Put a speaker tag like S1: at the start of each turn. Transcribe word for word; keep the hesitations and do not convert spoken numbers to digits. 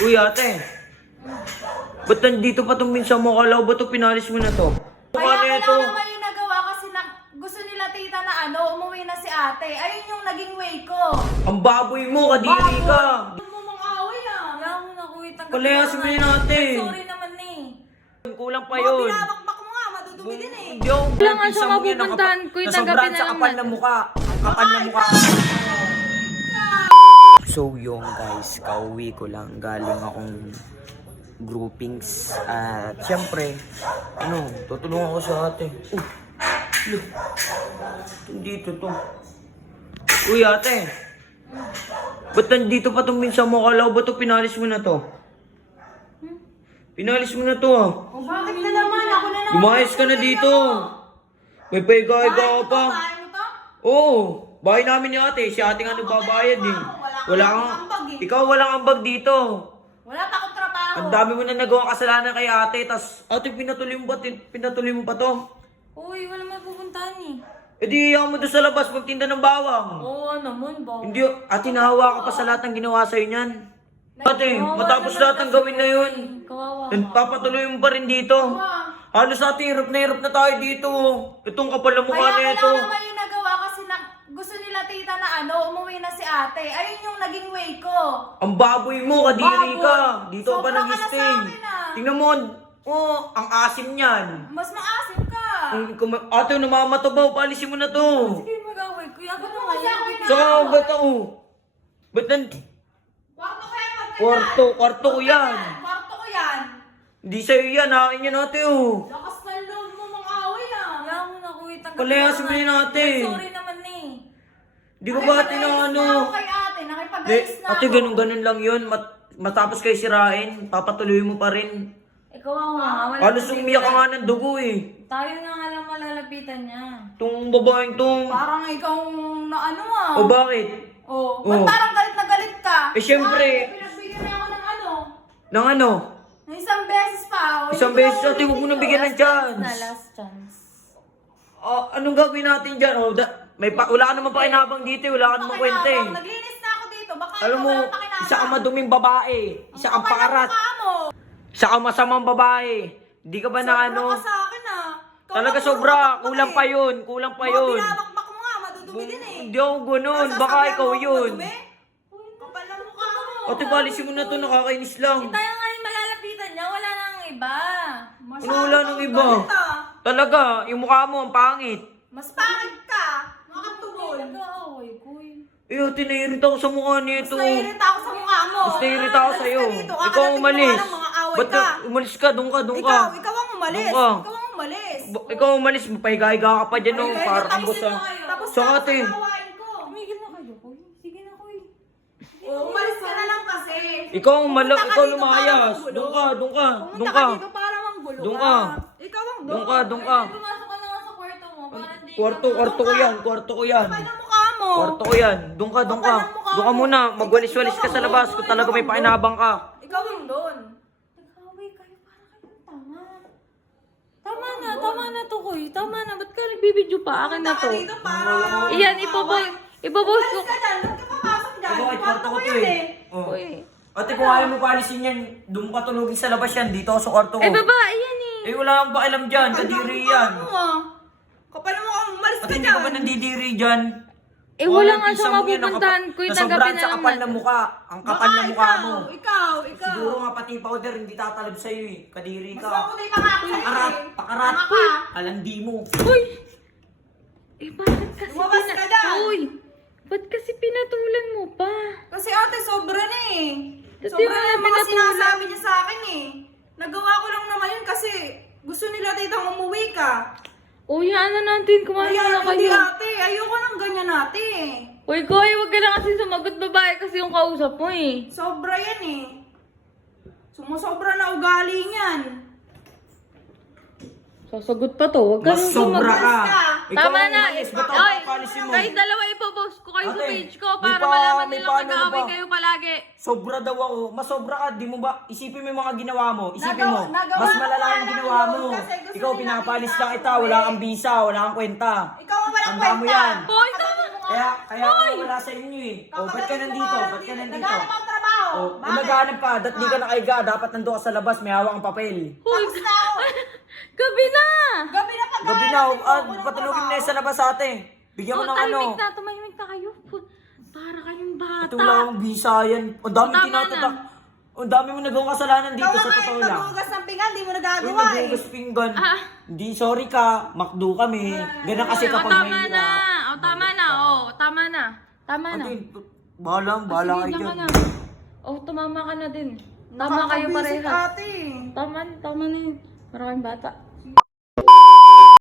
S1: Uy ate, ba't nandito pa itong minsan mo? Kalaw ba ito pinalis mo na to?
S2: Kaya
S1: Ano
S2: kailangan
S1: ito?
S2: naman yung nagawa kasi na, gusto nila tita na ano, umuwi na si ate. Ayun yung naging way ko.
S1: Ang baboy mo, kadiri ka.
S2: Huwag mo mong away ah. Kaya mo na kuya, tanggapin
S1: Palehas mo yun ate.
S2: Sorry naman eh.
S1: Kulang pa
S2: Mga
S1: yun.
S2: binabakbak mo nga, madudumi din eh.
S1: Hindi ako
S3: Wala nga siya
S1: pinsan mo yan,
S3: mapupuntahan,
S1: nakapa-
S3: kuya,
S1: nasobrahan
S3: tanggapin na
S1: sa
S3: lang
S1: kapal
S3: natin.
S1: na mukha. Ang kapal na mukha. So yung guys, kauwi ko lang. Galing akong groupings. At syempre, ano, tutulungan ko sa ate. Uh, look. Dito to. Uy ate, ba't nandito pa itong minsan mo? Kalaw ba ito pinalis mo na to? Pinalis mo na to ah.
S2: O bakit na naman? Ako na naman.
S1: Lumayas ka na dito. May paiga-iga ka
S2: Bahay mo to,
S1: pa.
S2: bahay mo to?
S1: Oo, bahay namin ni ate. Si ate nga nagbabayad eh. Wala kang, ikaw walang ambag dito.
S2: Wala pa akong trabaho.
S1: Ang dami mo na nagawang kasalanan kay ate. Tas, ate pinatuloy mo ba? Pinatuloy mo pa to?
S2: Uy, wala may pupuntahan eh.
S1: E di iyaw mo doon sa labas magtinda ng bawang.
S2: Oo naman ba?
S1: Hindi, ate nahawa ka pa sa lahat ng ginawa sa'yo niyan. Ate, matapos lahat ng gawin na yun.
S2: Kawawa.
S1: Papatuloy mo pa rin dito. Halos ate, hirap na hirap na tayo dito. Itong kapal na mukha
S2: Kaya
S1: na ito.
S2: kailangan naman yung nagawa kasi na, gusto nila tita na ano, umuwi na si ate. Ayun yung naging way ko.
S1: Ang baboy mo, kadiri
S2: Baboy?
S1: ka. Dito ka pa
S2: Sobra ka na
S1: nag-stay.
S2: sa akin, ah.
S1: Tingnan mo, oh, ang asim niyan.
S2: Mas maasim ka.
S1: Ang kuma- ate, namamatabaw, paalisin mo na to.
S2: Sige, mag-away. Kuya, ako naman. Kasi ako yung
S1: Saka, ba't ako? Ba't nan...
S2: Kwarto kaya magkaya.
S1: Kwarto, kwarto ko yan.
S2: Kwarto ko yan.
S1: Hindi sa'yo yan, hakin yan ate oh.
S2: Lakas ng loob mo mga away ah. Kaya mo na kuya, tanggapin
S1: Palehas
S2: mo
S1: mo
S2: nga.
S1: yun, ate.
S2: Sorry naman eh.
S1: Di ko ba ate na ano?
S2: Nakipag-ayos na ako kay ate.
S1: Di,
S2: Nakipag-ayos na
S1: ate,
S2: ako.
S1: ganun-ganun lang yun. Mat matapos kayo sirain, papatuloy mo pa rin.
S2: Ikaw ako nga. Wala
S1: Halos
S2: kasi-
S1: umiyak ka nga ng dugo eh.
S2: Tayo na nga lang malalapitan niya.
S1: Itong babaeng tong...
S2: Parang ikaw na ano ah.
S1: O bakit?
S2: Oh,
S1: Oh.
S2: ba't parang galit na galit ka?
S1: Eh, syempre.
S2: Bakit? Pinagbigyan na ako ng ano?
S1: Nang ano?
S2: Ng isang beses pa. Oh.
S1: Isang
S2: Hindi ko
S1: beses,
S2: na
S1: ate, huwag mo
S2: ulitin
S1: nang
S2: yun.
S1: bigyan ng chance.
S2: Na last chance.
S1: Ah, anong gagawin natin dyan? Oh, da- may pa wala ka naman pakinabang dito eh. Wala ka naman kwenta eh.
S2: Pakinabang. Naglinis na ako dito. Baka
S1: Alam
S2: ikaw
S1: mo,
S2: walang pakinabang.
S1: isa kang maduming babae. Isa kang
S2: Ang kapal ng
S1: pakarat.
S2: mukha mo.
S1: Isa kang masamang babae. Di ka ba na
S2: Sobra
S1: ano?
S2: ka sa akin ah. Ikaw
S1: Talaga
S2: ang
S1: sobra.
S2: puro
S1: Kulang
S2: bakbak
S1: pa
S2: eh.
S1: yun. Kulang pa
S2: Mga
S1: yun.
S2: binabakbak mo nga, madudumi din eh.
S1: Hindi ako ganun.
S2: Tapos
S1: Baka
S2: sasabihan
S1: ikaw
S2: mo ako
S1: yun.
S2: madumi? Kapal ng mukha mo.
S1: Ate, palisin mo na to. Nakakainis lang.
S2: Tayo nga yung malalapitan niya, wala nang iba.
S1: Ano wala nang iba?
S2: Galit, ah.
S1: Talaga, yung mukha mo ang pangit.
S2: Mas pangit ka. Makatubol. Nag-aaway ko eh.
S1: Eh, ate, naiirita ako sa mukha nito.
S2: Mas naiirita ako sa mukha mo.
S1: Mas naiirita ako
S2: Alis
S1: sa'yo.
S2: ka dito,
S1: Ikaw
S2: kakarating mo
S1: umalis.
S2: nga lang, mga away
S1: Ba't
S2: ka.
S1: na- umalis ka? Doon ka, doon ka.
S2: Ikaw, ikaw ang umalis.
S1: Doon ka.
S2: Ikaw ang umalis.
S1: Ba- ikaw umalis, mapahiga-higa ka pa dyan, no?
S2: Ay,
S1: Parang
S2: tapos
S1: boss,
S2: na
S1: ah.
S2: kayo. Tapos
S1: So,
S2: na ako
S1: ate.
S2: sa gawain ko. Tumigil na kayo, Koy. Sige na, Koy. Oh, umalis ka na lang kasi.
S1: Ikaw, malo,
S2: Pumunta ka
S1: ikaw
S2: dito
S1: lumayas.
S2: para manggulo.
S1: Doon ka, doon ka, doon
S2: Pumunta
S1: ka.
S2: ka dito para manggulo
S1: Doon ka.
S2: Ikaw ang
S1: Doon ka, doon ka.
S2: Pumasok ka na nga sa kwarto mo. para di
S1: Kwarto,
S2: ka-
S1: kwarto ko yan, kwarto ko yan.
S2: Kapal ng mukha mo.
S1: Kwarto ko yan. Doon ka, doon ka.
S2: Kapal ng mukha
S1: Doon ka
S2: mo.
S1: muna. Magwalis-walis ka sa labas kung talaga may pakinabang ka.
S2: Ikaw ang doon. Nag-away kayo para kayong tama. Tama na, tama na to, Koy. Tama na. Ba't ka nagbibideo pa? Akin na to.
S4: dito para...
S3: Iyan, ipopost. Ipopost ko.
S4: Umalis ka dyan, huwag ka papasok dyan.
S1: Bakit
S4: Kwarto
S1: kwarto ko
S4: ko
S1: to
S4: yun
S1: eh?
S4: eh.
S1: Oh.
S3: Uy.
S1: Ate, kung ayaw mo paalisin yan, doon ka tulugin sa labas yan. Dito ako sa kwarto ko.
S3: Eh, babae yan eh.
S1: Eh, wala kang pakialam dyan. Kadiri yan.
S4: Ano ah? Kapal mo kang umalis
S1: Ate,
S4: ka
S1: hindi
S4: dyan.
S1: ka ba nandidiri dyan?
S3: Eh, wala
S1: Oh,
S3: nga
S1: pinsan
S3: siya
S1: mo yan, ang
S3: mapupuntahan.
S1: kapa-
S3: Kuy,
S1: nasobrahan
S3: tanggapin na
S1: sa
S3: lang
S1: kapal
S3: natin.
S1: ng mukha. Ang kapal
S4: Baka
S1: ng mukha
S4: ikaw,
S1: mo.
S4: Ikaw, ikaw.
S1: Siguro nga pati powder hindi tatalab sa'yo eh. Kadiri
S4: Mas
S1: ka.
S4: ako na yung makakalit
S1: Pakarat,
S4: eh.
S1: pakarat.
S4: Tama ka.
S1: Alandi mo.
S3: Uy! Eh, bakit kasi
S4: Lumabas ka dyan.
S3: Uy! Ba't kasi pinatulan mo pa?
S4: Kasi ate, sobra na eh.
S3: Kasi
S4: Sobra
S3: wala
S4: na yung mga
S3: pinatulan.
S4: sinasabi niya sa akin eh. Nagawa ko lang naman yun kasi gusto nila titang umuwi ka.
S3: Uy, ano natin? Kumain
S4: Kaya
S3: na
S4: hindi
S3: kayo.
S4: ate, ayoko nang ganyan ate.
S3: Uy, Koy, huwag ka na kasi sumagot babae kasi yung kausap mo eh.
S4: Sobra yan eh. Sumusobra na ugali niyan.
S3: Sasagot pa to. Huwag ka
S1: Mas
S3: nang
S1: sobra
S3: sumagot.
S1: ka.
S4: ka.
S1: Ikaw
S3: Tama
S1: ang
S3: na.
S1: umalis. Ba't ako
S3: Oy,
S1: papalisin mo?
S3: kayo dalawa ipopost ko kayo sa
S1: Ate,
S3: page ko
S1: may
S3: para
S1: pa-
S3: malaman
S1: may
S3: nilang
S1: paano na
S3: mag-aaway
S1: ba?
S3: kayo palagi.
S1: Sobra daw ako. Mas sobra ka. Di mo ba? Isipin mo yung mga ginawa mo. Isipin
S4: Nagawa-
S1: mo.
S4: nagawa
S1: Mas
S4: mo
S1: malala
S4: nga
S1: yung
S4: lang
S1: ginawa
S4: yun
S1: mo.
S4: kasi gusto
S1: Ikaw
S4: nila
S1: pinapalis
S4: kita
S1: lang kita.
S4: umuwi.
S1: Wala kang bisa. Wala kang kwenta.
S4: Ikaw ang walang
S1: Tandaan mo
S4: kwenta.
S1: yan.
S3: Hoy, tama.
S1: Kaya, kaya ako wala sa inyo eh. O, ba't ka nandito? Ba't ka nandito?
S4: Naghanap ang trabaho.
S1: Oh, kung
S4: Bakit?
S1: naghahanap ka, dat di ka nakaiga, dapat nandun ka sa labas, may hawak ang papel.
S3: Hoy,
S4: Tapos na ako.
S3: gabi na!
S4: Gabi na pag
S1: Gabi na, ah, patulogin na yun sa labas ate. Bigyan mo
S3: Oh,
S1: ng ano.
S3: tahimik na, tumahimik na kayo. Put, para kayong bata.
S1: Ito lang ang bisa yan. Ang dami
S3: Tama
S1: tinatatak.
S3: na.
S1: Ang dami mo nagawang kasalanan dito
S4: Gawa
S1: sa
S4: ka
S1: totoo
S4: yung
S1: lang.
S4: maghugas ng pinggan, di mo
S1: Uy,
S4: nagagawa eh.
S1: naghugas pinggan.
S3: Ah.
S1: Hindi, sorry ka. Makdo kami. Ganun kasi
S3: Oy, oh,
S1: kapag
S3: tama
S1: may
S3: na. Oh, tama na. Oh, tama na. Tama na.
S1: Ate, bahala, bahala
S3: Sige,
S1: kayo
S3: diyan ka
S1: dyan.
S3: na. Oh, tumama ka na din. Tama kayo
S4: Nakakabisit,
S3: pareha.
S4: ate.
S3: Tama, tama na yun. Para kayong bata.